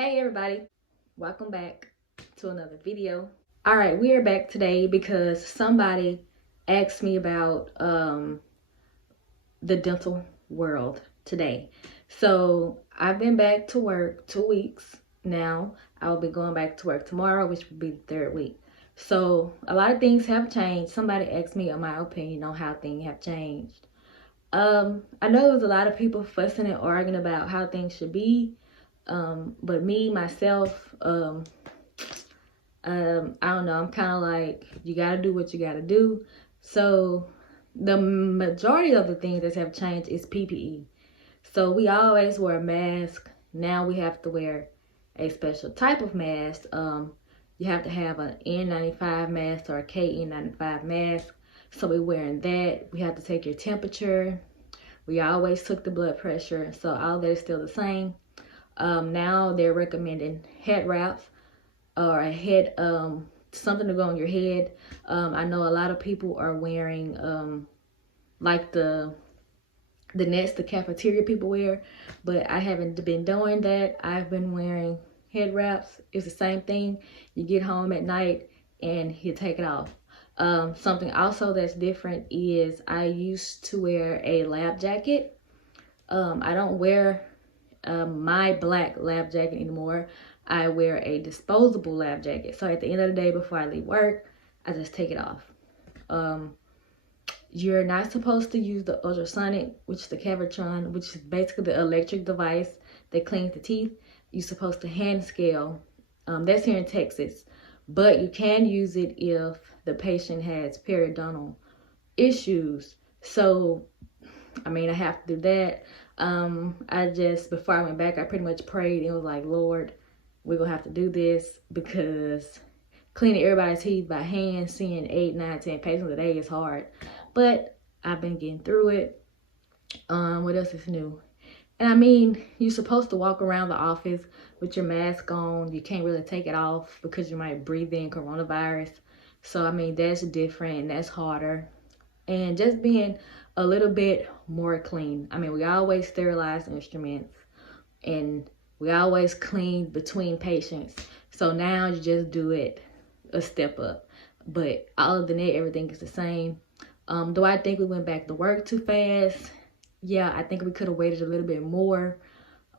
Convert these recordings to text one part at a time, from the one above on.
Hey everybody, welcome back to another video. All right, we are back today because somebody asked me about the dental world today. So I've been back to work 2 weeks now. I'll be going back to work tomorrow, which will be the third week. So a lot of things have changed. Somebody asked me my opinion on how things have changed. I know there's a lot of people fussing and arguing about how things should be. But me, myself, I don't know, I'm kind of like, you got to do what you got to do. So the majority of the things that have changed is PPE. So we always wear a mask. Now we have to wear a special type of mask. You have to have an N95 mask or a KN95 mask. So we're wearing that. We have to take your temperature. We always took the blood pressure. So all that is still the same. Now they're recommending head wraps or a head, something to go on your head. I know a lot of people are wearing like the nets the cafeteria people wear, but I haven't been doing that. I've been wearing head wraps. It's the same thing. You get home at night and you take it off. Something also that's different is I used to wear a lab jacket. I don't wear my black lab jacket anymore. I wear a disposable lab jacket. So at the end of the day, before I leave work, I just take it off. You're not supposed to use the ultrasonic, which is the Cavatron, which is basically the electric device that cleans the teeth. You're supposed to hand scale. That's here in Texas. But you can use it if the patient has periodontal issues. So, I mean, I have to do that. Before I went back, I pretty much prayed and was like, Lord, we're gonna have to do this because cleaning everybody's teeth by hand, seeing 8, 9, 10 patients a day is hard. But I've been getting through it. What else is new? And I mean, you're supposed to walk around the office with your mask on. You can't really take it off because you might breathe in coronavirus. So, I mean, that's different and that's harder. And just being a little bit more clean. I mean, we always sterilize instruments and we always clean between patients. So now you just do it a step up. But other than that, everything is the same. Do I think we went back to work too fast? Yeah, I think we could have waited a little bit more.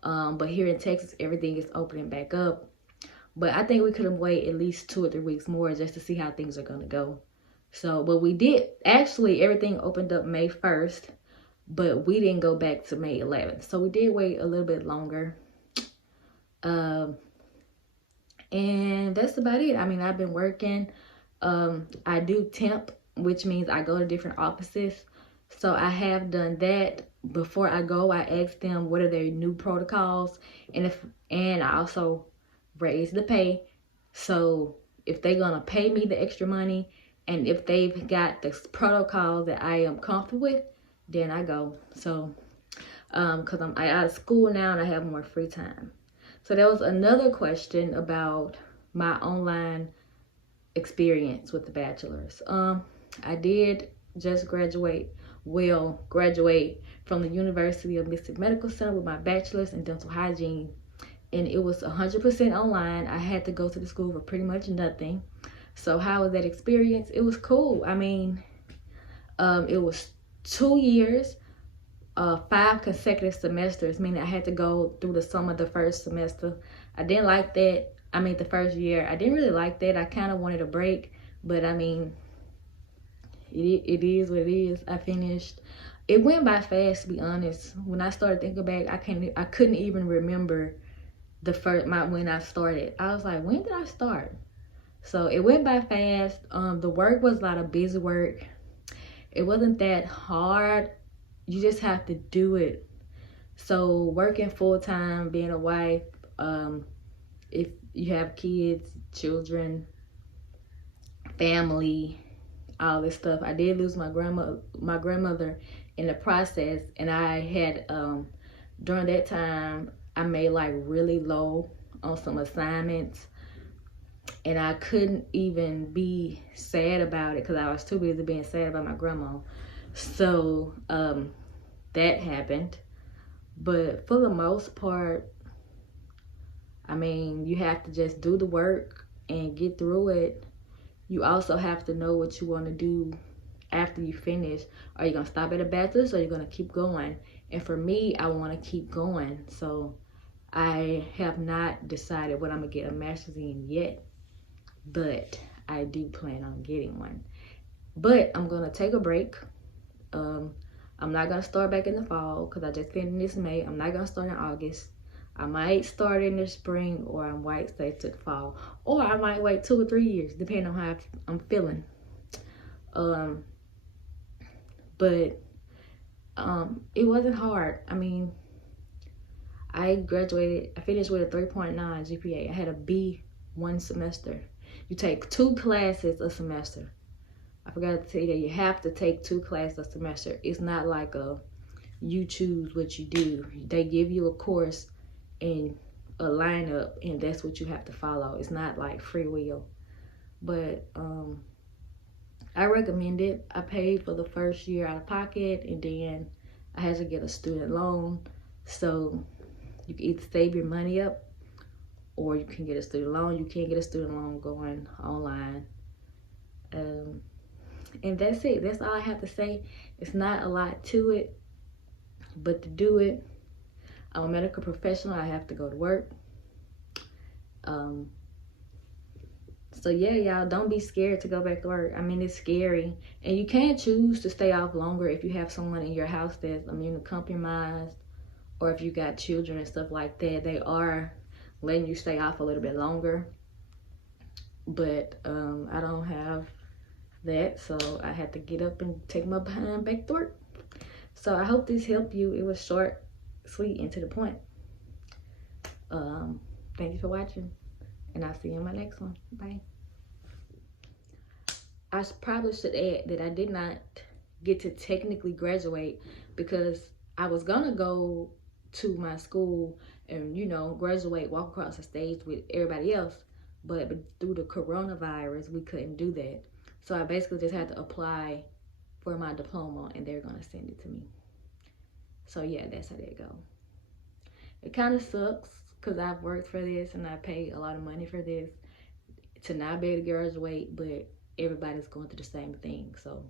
But here in Texas, everything is opening back up. But I think we could have waited at least 2 or 3 weeks more just to see how things are going to go. So, but we did, actually, everything opened up May 1st, but we didn't go back to May 11th. So we did wait a little bit longer. And that's about it. I mean, I've been working. I do temp, which means I go to different offices. So I have done that. Before I go, I ask them what are their new protocols, and I also raise the pay. So if they're gonna pay me the extra money, and if they've got the protocol that I am comfortable with, then I go. So, because I'm out of school now and I have more free time. So there was another question about my online experience with the Bachelors. I did just graduate from the University of Mississippi Medical Center with my bachelor's in dental hygiene. And it was 100% online. I had to go to the school for pretty much nothing. So how was that experience? It was cool. I mean, it was 2 years, 5 consecutive semesters, meaning I had to go through the summer the first semester. I didn't like that. I mean, the first year, I didn't really like that. I kind of wanted a break, but I mean, it is what it is. I finished. It went by fast, to be honest. When I started thinking back, I couldn't even remember when I started. I was like, when did I start? So it went by fast. The work was a lot of busy work. It wasn't that hard. You just have to do it. So working full time, being a wife, if you have kids, children, family, all this stuff. I did lose my grandmother in the process, and I had during that time I made like really low on some assignments. And I couldn't even be sad about it because I was too busy being sad about my grandma. So that happened. But for the most part, I mean, you have to just do the work and get through it. You also have to know what you want to do after you finish. Are you going to stop at a bachelor's or are you going to keep going? And for me, I want to keep going. So I have not decided what I'm going to get a master's in yet, but I do plan on getting one. But I'm going to take a break. I'm not going to start back in the fall because I just finished this May. I'm not going to start in August. I might start in the spring, or I might stay to the fall, or I might wait 2 or 3 years depending on how I'm feeling. But it wasn't hard. I mean, I finished with a 3.9 GPA. I had a B one semester. You take 2 classes a semester. I forgot to tell you that you have to take 2 classes a semester. It's not like you choose what you do. They give you a course and a lineup, and that's what you have to follow. It's not like free will. But I recommend it. I paid for the first year out of pocket, and then I had to get a student loan. So you can either save your money up or you can get a student loan. You can't get a student loan going online. And that's it. That's all I have to say. It's not a lot to it, but to do it, I'm a medical professional. I have to go to work. So yeah, y'all, don't be scared to go back to work. I mean, it's scary. And you can choose to stay off longer if you have someone in your house that's immunocompromised, or if you got children and stuff like that. They are letting you stay off a little bit longer. But I don't have that, so I had to get up and take my behind back to work. So I hope this helped you. It was short, sweet, and to the point. Thank you for watching, and I'll see you in my next one. Bye. I probably should add that I did not get to technically graduate because I was gonna go to my school and, you know, graduate, walk across the stage with everybody else, but through the coronavirus we couldn't do that. So I basically just had to apply for my diploma and they're gonna send it to me. So yeah, that's how that go. It kind of sucks because I've worked for this and I paid a lot of money for this to not be able to graduate, but everybody's going through the same thing. So